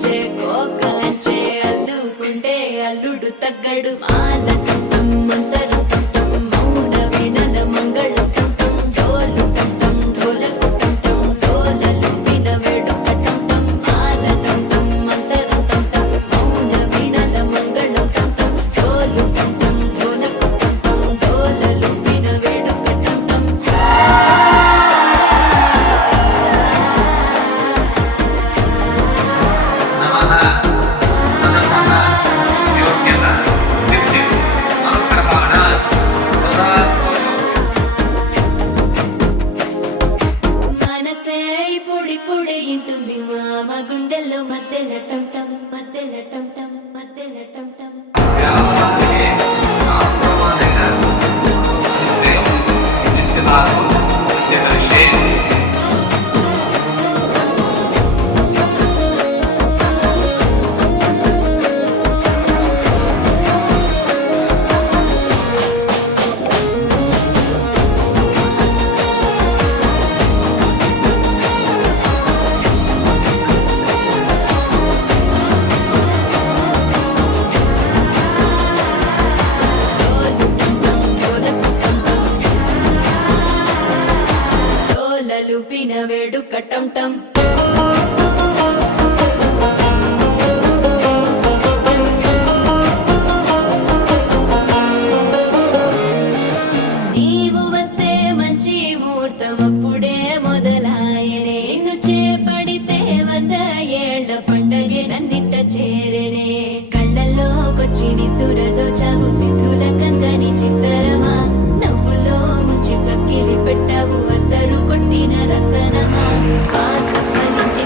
కంచే కోకంచే అల్లుకుంటే అల్లుడు తగ్గడు మాల టం మంతర టం మౌన వినల మంగళ టం డోలు టం ఢోలకు టం డోలలు విన వేడుక టం మాల టం మంతర టం మౌన వినల మంగళ టం డోలు టం ఢోలకు టం డోలలు విన వేడుక టం మనసే పొడి పొడి ఇంటుంది మామ గుండెల్లో మధ్యల టం టం మధ్యల టం టం మధ్యల టం టం డోలలు విన వేడుక టం టం నీవు వస్తే మంచి ముహూర్తం అప్పుడే మొదలాయనే నిన్ను చేపడితే 100 ఏళ్ల పండగే నన్నిట్ట చేరనే కళ్ళల్లోకొచ్చి నిద్దురదోచావు సిద్ధుల కందని చిత్తరమా నవ్వులో ముంచి చక్కిలి పెట్టావు అద్దరు కొట్టిన రతనమా శ్వాస ఫలించి